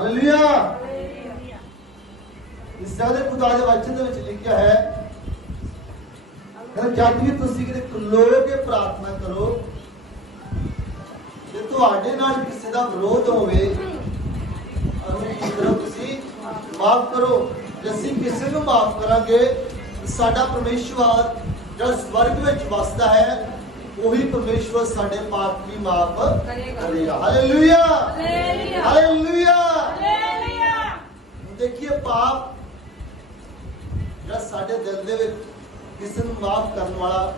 Hallelujah ਇਸ ਦੇ ਖੁਦਾ ਦੇ ਵਚਨ ਦੇ ਵਿੱਚ ਲਿਖਿਆ ਹੈ ਕਹਿੰਦਾ ਜਦ ਵੀ ਤੁਸੀਂ ਕਿਤੇ ਖਲੋ ਕੇ ਪ੍ਰਾਰਥਨਾ ਕਰੋ ਜੇ ਤੁਹਾਡੇ ਨਾਲ ਕਿਸੇ ਦਾ ਵਿਰੋਧ ਹੋਵੇ ਕਰੋ ਤੁਸੀਂ ਮਾਫ ਕਰੋ ਜੇ ਅਸੀਂ ਕਿਸੇ ਨੂੰ ਮਾਫ ਕਰਾਂਗੇ ਸਾਡਾ ਪਰਮੇਸ਼ਵਰ ਜਿਹੜਾ ਸਵਰਗ ਵਿੱਚ ਵਸਦਾ ਹੈ ਉਹੀ ਪਰਮੇਸ਼ਵਰ ਸਾਡੇ ਪਾਪ ਵੀ ਮਾਫ ਕਰੇਗਾ। Hallelujah hallelujah. ਦੇਖੀਏ ਪਾਪ ਜਿਹੜਾ ਸਾਡੇ ਦਿਲ ਦੇ ਵਿੱਚ ਕਿਸੇ ਨੂੰ ਮਾਫ ਕਰਨ ਵਾਲਾ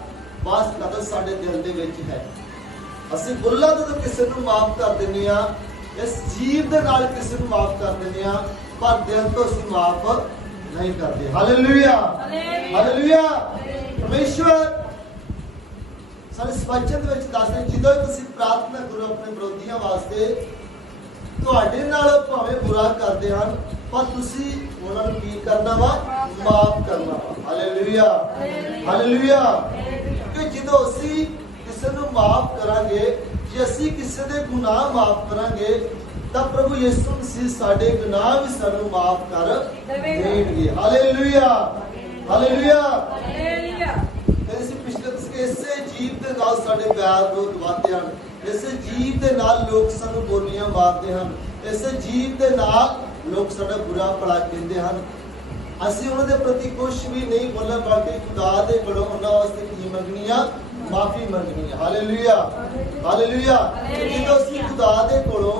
ਬਾਸ ਕਦਰ ਸਾਡੇ ਦਿਲ ਦੇ ਵਿੱਚ ਹੈ। ਅਸੀਂ ਬੁੱਲਾਂ ਤੋਂ ਕਿਸੇ ਨੂੰ ਮਾਫ ਕਰ ਦਿੰਦੇ ਆ ਇਸ ਜੀਵ ਦੇ ਨਾਲ ਕਿਸੇ ਨੂੰ ਮਾਫ ਕਰ ਦਿੰਦੇ ਆ ਪਰ ਦਿਲ ਤੋਂ ਅਸੀਂ ਮਾਫ ਨਹੀਂ ਕਰਦੇ। Hallelujah hallelujah. ਪਰਮੇਸ਼ਵਰ ਸਾਡੇ ਸਵਚਨ ਦੇ ਵਿੱਚ ਦੱਸਦੇ ਜਦੋਂ ਤੁਸੀਂ ਪ੍ਰਾਰਥਨਾ ਕਰੋ ਆਪਣੇ ਵਿਰੋਧੀਆਂ ਵਾਸਤੇ ਤੁਹਾਡੇ ਨਾਲ ਭਾਵੇਂ ਬੁਰਾ ਕਰਦੇ ਹਨ ਪਰ ਤੁਸੀਂ ਉਹਨਾਂ ਨੂੰ ਕੀ ਕਰਨਾ ਵਾ? ਮਾਫ ਕਰਨਾ ਵਾ। ਹਾਲੇਲੂਇਆ ਹਾਲੇਲੂਇਆ ਕਿ ਜਦੋਂ ਅਸੀਂ ਕਿਸੇ ਨੂੰ ਮਾਫ ਕਰਾਂਗੇ, ਜੇ ਅਸੀਂ ਕਿਸੇ ਦੇ ਗੁਨਾਹ ਮਾਫ ਕਰਾਂਗੇ, ਤਾਂ ਪ੍ਰਭੂ ਯਿਸੂ ਮਸੀਹ ਸਾਡੇ ਗੁਨਾਹ ਵੀ ਸਾਨੂੰ ਮਾਫ ਕਰ ਦੇਣਗੇ। ਹਾਲੇਲੂਇਆ ਹਾਲੇਲੂਇਆ ਹਾਲੇਲੂਇਆ ਫਿਰ ਪਿਛਲੇ ਤੁਸੀਂ ਇਸੇ ਜੀਵ ਦੇ ਨਾਲ ਸਾਡੇ ਪਿਆਰ ਵਿਰੋਧ ਵਧਦੇ ਹਨ। ਇਸੇ ਜੀਵ ਦੇ ਨਾਲ ਲੋਕ ਸਾਨੂੰ ਬੋਲੀਆਂ ਮਾਰਦੇ ਹਨ। ਇਸੇ ਜੀਵ ਦੇ ਨਾਲ ਲੋਕ ਸਾਡਾ ਬੁਰਾ ਭਲਾ ਕਹਿੰਦੇ ਹਨ। ਅਸੀਂ ਉਹਨਾਂ ਦੇ ਪ੍ਰਤੀ ਕੁਝ ਵੀ ਨਹੀਂ ਬੋਲਣ ਬਲਕਿ ਖੁਦਾ ਦੇ ਕੋਲੋਂ ਉਹਨਾਂ ਵਾਸਤੇ ਕੀ ਮੰਗਣੀ ਆ ਮਾਫੀ ਮੰਗਣੀ ਆ ਹਾਲੇਲੂਇਆ ਹਾਲੇਲੂਇਆ ਜਦੋਂ ਅਸੀਂ ਖੁਦਾ ਦੇ ਕੋਲੋਂ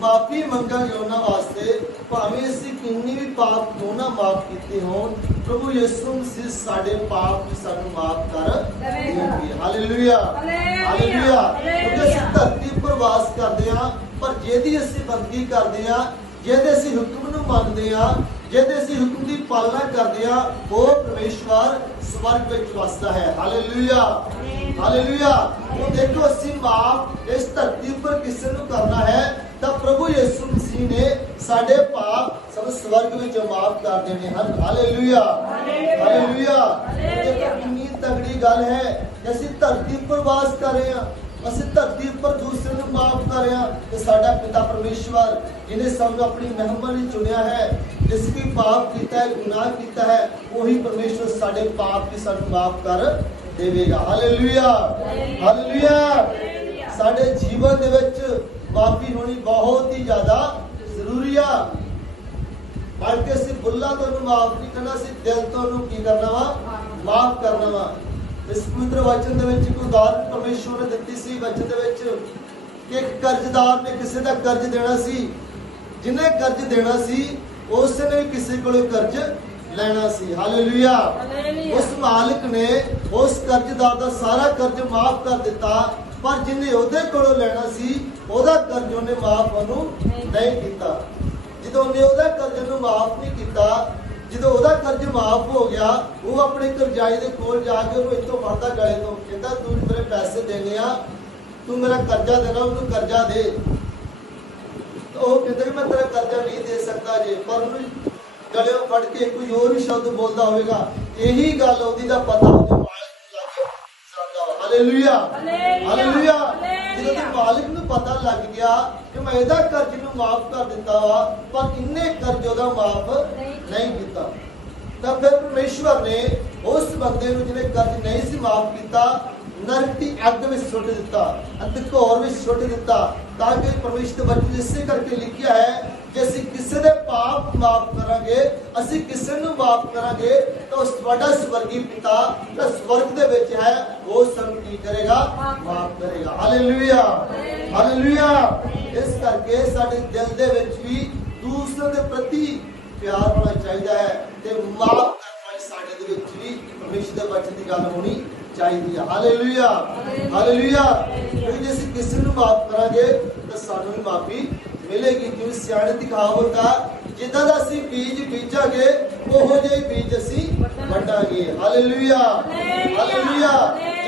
ਮਾਫੀ ਮੰਗਾਂਗੇ ਉਹਨਾਂ ਵਾਸਤੇ ਭਾਵੇਂ ਅਸੀਂ ਕਿੰਨੀ ਵੀ ਪਾਪ ਕਿਉਂ ਨਾ ਮਾਫ ਕੀਤੇ ਹੋਣ ਪ੍ਰਭੂ ਯਿਸੂ ਮਸੀਹ ਸਾਡੇ ਪਾਪ ਵੀ ਸਾਨੂੰ ਮਾਫ ਕਰ ਦੇਣਗੇ। ਹਾਲੇਲੂਇਆ ਹਾਲੇਲੂਇਆ ਕਿਉਂਕਿ ਅਸੀਂ ਧਰਤੀ ਉੱਪਰ ਵਾਸ ਕਰਦੇ ਹਾਂ ਪਰ ਜਿਹਦੀ ਅਸੀਂ ਬੰਦਗੀ ਕਰਦੇ ਹਾਂ ਜਿਹਦੇ ਅਸੀਂ ਹੁਕਮ ਨੂੰ ਮੰਨਦੇ ਹਾਂ ਜਿਹਦੇ ਅਸੀਂ ਹੁਕਮ ਦੀ ਪਾਲਣਾ ਕਰਦੇ ਹਾਂ ਉਹ ਪਰਮੇਸ਼ਵਰ ਸਵਰਗ ਵਿੱਚ ਵਸਦਾ ਹੈ। ਹਾਲੇਲੂਇਆ ਹਾਲੇਲੂਇਆ ਉਹ ਦੇਖੋ ਅਸੀਂ ਮਾਫ ਇਸ ਧਰਤੀ ਉੱਪਰ ਕਿਸੇ ਨੂੰ ਕਰਨਾ ਹੈ ਤਾਂ ਪ੍ਰਭੂ ਯਿਸੂ ਮਸੀਹ ਨੇ ਸਾਡੇ ਪਾਪ ਸਭ ਸਵਰਗ ਵਿੱਚ ਮਾਫ ਕਰ ਦੇਣੇ ਹਨ। ਹਾਲੇਲੂਇਆ ਹਾਲੇਲੂਇਆ ਦੇਖੋ ਕਿੰਨੀ ਤਗੜੀ ਗੱਲ ਹੈ ਕਿ ਅਸੀਂ ਧਰਤੀ ਉੱਪਰ ਵਾਸ ਕਰ ਰਹੇ ਹਾਂ। ਅਸੀਂ ਧਰਤੀ ਉੱਪਰ ਦੂਸਰੇ ਨੂੰ ਮਾਫ ਕਰ ਤੇ ਸਾਡਾ ਪਿਤਾ ਪਰਮੇਸ਼ਵਰ, ਜਿਹਨੇ ਸਾਨੂੰ ਆਪਣੀ ਮਹਿਮਾ ਲਈ ਚੁਣਿਆ ਹੈ, ਜਿਸ ਵੀ ਪਾਪ ਕੀਤਾ ਹੈ, ਗੁਨਾਹ ਕੀਤਾ ਹੈ, ਉਹੀ ਪਰਮੇਸ਼ਵਰ ਸਾਡੇ ਪਾਪ ਵੀ ਸਾਨੂੰ ਮਾਫ ਕਰ ਦੇਵੇਗਾ। ਹਾਲੇਲੂਇਆ ਹਾਲੇਲੂਇਆ ਸਾਡੇ ਜੀਵਨ ਦੇ ਵਿੱਚ ਮਾਫੀ ਹੋਣੀ ਬਹੁਤ ਹੀ ਜ਼ਿਆਦਾ ਜ਼ਰੂਰੀ ਆ। ਬਲਕਿ ਅਸੀਂ ਬੁੱਲਾ ਤੋਂ ਮਾਫ ਨਹੀਂ ਕਰਨਾ, ਅਸੀਂ ਦਿਲ ਤੋਂ ਨੂੰ ਕੀ ਕਰਨਾ ਵਾ? ਮਾਫ ਕਰਨਾ ਵਾ। ਇਸ ਪਵਿੱਤਰ ਵਚਨ ਦੇ ਵਿੱਚ ਇੱਕ ਉਦਾਹਰਨ ਪਰਮੇਸ਼ਵਰ ਨੇ ਦਿੱਤੀ ਸੀ ਵਚਨ ਦੇ ਵਿੱਚ ਕਿ ਇੱਕ ਕਰਜ਼ਦਾਰ ਨੇ ਕਿਸੇ ਦਾ ਕਰਜ਼ ਦੇਣਾ ਸੀ। ਜਿਹਨੇ ਕਰਜ਼ ਦੇਣਾ ਸੀ ਉਸ ਨੇ ਕਿਸੇ ਕੋਲੋਂ ਕਰਜ਼ ਲੈਣਾ ਸੀ। ਹਾਲੇਲੂਇਆ। ਉਸ ਮਾਲਕ ਨੇ ਉਸ ਕਰਜ਼ਦਾਰ ਦਾ ਸਾਰਾ ਕਰਜ਼ ਮਾਫ ਕਰ ਦਿੱਤਾ ਪਰ ਜਿਹਨੇ ਉਹਦੇ ਕੋਲੋਂ ਲੈਣਾ ਸੀ ਉਹਦਾ ਕਰਜ਼ ਉਹਨੇ ਮਾਫ ਉਹਨੂੰ ਨਹੀਂ ਕੀਤਾ। ਜਦੋਂ ਉਹਨੇ ਉਹਦਾ ਕਰਜ਼ ਨੂੰ ਮਾਫ ਨਹੀਂ ਕੀਤਾ ਜਦੋਂ ਉਹਦਾ ਕਰਜ਼ ਮਾਫ ਹੋ ਗਿਆ ਉਹ ਆਪਣੇ ਕਰਜ਼ਾਈ ਦੇ ਕੋਲ ਜਾ ਕੇ ਉਹਨੂੰ ਇੱਥੋਂ ਫੜਦਾ ਗਲੇ ਤੋਂ ਕਹਿੰਦਾ ਤੂੰ ਮੇਰੇ ਪੈਸੇ ਦੇਣੇ ਆ ਤੂੰ ਮੇਰਾ ਕਰਜ਼ਾ ਦੇਣਾ ਉਹਨੂੰ ਕਰਜ਼ਾ ਦੇ। ਉਹ ਕਹਿੰਦਾ ਕਿ ਮੈਂ ਤੇਰਾ ਕਰਜ਼ਾ ਨਹੀਂ ਦੇ ਸਕਦਾ ਜੇ ਪਰ ਉਹਨੂੰ ਗਲਿਓਂ ਫੜ ਕੇ ਕੋਈ ਹੋਰ ਹੀ ਸ਼ਬਦ ਬੋਲਦਾ ਹੋਵੇਗਾ। ਇਹੀ ਗੱਲ ਉਹਦੀ ਦਾ ਪਤਾ ਉਹਦੇ ਮਾਲਕ ਨੂੰ ਲੱਗ ਜਾਂਦਾ ਵਾ ਹਾਲੇਲੂਇਆ ਹਾਲੇਲੂਇਆ। ਜਦੋਂ ਮਾਲਕ ਨੂੰ ਪਤਾ ਲੱਗ ਗਿਆ ਕਿ ਮੈਂ ਇਹਦਾ ਕਰਜ਼ ਨੂੰ ਮਾਫ ਕਰ ਦਿੱਤਾ ਵਾ, ਪਰ ਇੰਨੇ ਕਰਜ਼ ਉਹਦਾ ਮਾਫ ਨਹੀਂ ਕੀਤਾ। ਤਾਂ ਫਿਰ ਪਰਮੇਸ਼ਵਰ ਨੇ ਉਸ ਬੰਦੇ ਨੂੰ ਜਿਹਨੇ ਕਰਜ਼ ਨਹੀਂ ਸੀ ਮਾਫ ਕੀਤਾ, ਨਰਕ ਦੀ ਅੱਗ ਵਿੱਚ ਸੁੱਟ ਦਿੱਤਾ ਘੋਰ ਵਿੱਚ ਸੁੱਟ ਦਿੱਤਾ। ਤਾਂ ਕਿ ਪਰਮੇਸ਼ਵਰ ਦੇ ਵਚਨ ਇਸੇ ਕਰਕੇ ਲਿਖਿਆ ਹੈ ਜੇ ਅਸੀਂ ਕਿਸੇ ਦੇ ਪਾਪ ਮਾਫ ਕਰਾਂਗੇ, ਅਸੀਂ ਕਿਸੇ ਨੂੰ ਮਾਫ ਕਰਾਂਗੇ, ਤਾਂ ਤੁਹਾਡਾ ਸਵਰਗੀ ਪਿਤਾ ਜਿਹੜਾ ਸਵਰਗ ਦੇ ਵਿੱਚ ਹੈ, ਉਹ ਸਾਨੂੰ ਕੀ ਕਰੇਗਾ? ਮਾਫ ਕਰੇਗਾ। ਹਾਲੇਲੂਇਆ ਹਾਲੇਲੂਇਆ ਇਸ ਕਰਕੇ ਸਾਡੇ ਦਿਲ ਦੇ ਵਿੱਚ ਵੀ ਦੂਸਰੇ ਦੇ ਪ੍ਰਤੀ ਪਿਆਰ ਹੋਣਾ ਚਾਹੀਦਾ ਹੈ ਤੇ ਮਾਫ ਕਰਨ ਵਾਲੀ ਸਾਡੇ ਦੇ ਵਿੱਚ ਵੀ ਪਰਮੇਸ਼ਰ ਦੇ ਵਚਨ ਦੀ ਗੱਲ ਹੋਣੀ ਚਾਹੀਦੀ ਹੈ ਹਾਲੇਲੂਇਆ ਹਾਲੇਲੂਇਆ ਕਿਉਂਕਿ ਜੇ ਅਸੀਂ ਕਿਸੇ ਨੂੰ ਮਾਫ ਕਰਾਂਗੇ, ਤਾਂ ਸਾਨੂੰ ਵੀ ਮਾਫੀ ਮਿਲੇਗੀ। ਜਿਵੇਂ ਸਿਆਣੇ ਦੀ ਕਹਾਵਤ ਆ ਜਿੱਦਾਂ ਦਾ ਅਸੀਂ ਬੀਜ ਬੀਜਾਂਗੇ, ਉਹੋ ਜਿਹੇ ਬੀਜ ਅਸੀਂ ਵੱਢਾਂਗੇ ਹਾਲੇਲੂਇਆ ਹਾਲੇਲੂਇਆ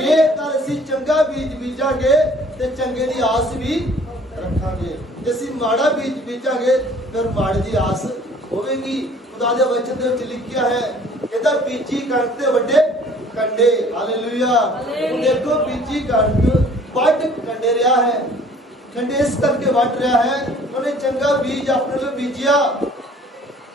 ਜੇਕਰ ਅਸੀਂ ਚੰਗਾ ਬੀਜ ਬੀਜਾਂਗੇ, ਤੇ ਚੰਗੇ ਦੀ ਆਸ ਵੀ ਰੱਖਾਂਗੇ। ਜੇ ਅਸੀਂ ਮਾੜਾ ਬੀਜ ਬੀਜਾਂਗੇ, ਫਿਰ ਮਾੜੀ ਦੀ ਆਸ ਹੋਵੇਗੀ। ਖੁਦਾ ਦੇ ਵਚਨ ਦੇ ਵਿੱਚ ਲਿਖਿਆ ਹੈ, ਇਹਦਾ ਬੀਜੀ ਕਣਕ ਦੇ ਵੱਡੇ ਕੰਡੇ ਹਾਲੇਲੂਇਆ। ਦੇਖੋ ਬੀਜੀ ਕਣਕ ਵੱਡ ਕੰਡੇ ਰਿਹਾ ਹੈ। ਕੰਡੇ ਇਸ ਕਰਕੇ ਵੱਡ ਰਿਹਾ ਹੈ ਉਹਨੇ ਚੰਗਾ ਬੀਜ ਆਪਣੇ ਲਈ ਬੀਜਿਆ।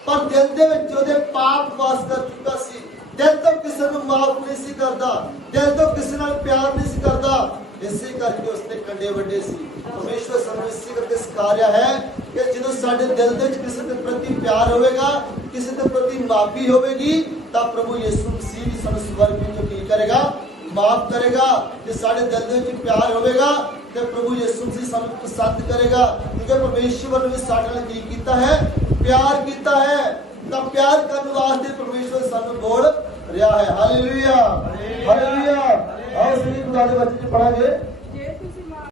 ਪਰ ਦਿਲ ਦੇ ਵਿੱਚ ਉਹਦੇ ਪਾਪ ਵਾਸ ਕਰ ਚੁੱਕਾ ਸੀ। ਦਿਲ ਤੋਂ ਕਿਸੇ ਨੂੰ ਮਾਫ ਨਹੀਂ ਸੀ ਕਰਦਾ। ਦਿਲ ਤੋਂ ਕਿਸੇ ਨਾਲ ਪਿਆਰ ਨਹੀਂ ਸੀ ਕਰਦਾ। ਇਸੇ ਕਰਕੇ ਉਸਨੇ ਕੰਡੇ ਵੱਡੇ ਸੀ। ਪਰਮੇਸ਼ਵਰ ਸਾਨੂੰ ਇਸੇ ਕਰਕੇ ਸਿਖਾ ਰਿਹਾ ਹੈ ਕਿ ਜਦੋਂ ਸਾਡੇ ਦਿਲ ਦੇ ਵਿੱਚ ਕਿਸੇ ਦੇ ਪ੍ਰਤੀ ਪਿਆਰ ਹੋਵੇਗਾ ਕਿਸੇ ਦੇ ਪ੍ਰਤੀ ਮਾਫੀ ਹੋਵੇਗੀ ਤਾਂ ਪ੍ਰਭੂ ਯਿਸੂ ਮਸੀਹ ਵੀ ਸਾਨੂੰ ਸਵਰਗ ਵਿੱਚ ਕੀ ਕਰੇਗਾ? ਮਾਫ ਕਰੇਗਾ ਜੇ ਸਾਡੇ ਦਿਲ ਦੇ ਵਿੱਚ ਪਿਆਰ ਹੋਵੇਗਾ ਤੇ ਪ੍ਰਭੂ ਯਿਸੂ ਮਸੀਹ ਸਾਨੂੰ ਪਸੰਦ ਕਰੇਗਾ। ਕਿਉਂਕਿ ਪਰਮੇਸ਼ਵਰ ਨੇ ਸਾਡੇ ਨਾਲ ਕੀ ਕੀਤਾ ਹੈ? ਪਿਆਰ ਕੀਤਾ ਹੈ। ਤਾਂ ਪਿਆਰ ਕਰਨ ਵਾਸਤੇ ਪਰਮੇਸ਼ਵਰ ਸਾਨੂੰ ਬੋਲ ਰਿਹਾ ਹੈ। ਹਾਲੇਲੂਇਆ ਹਾਲੇਲੂਇਆ ਆਓ ਸ੍ਰੀ ਗੁਰੂ ਦੇ ਵਚਨ ਚ ਪੜਾਂਗੇ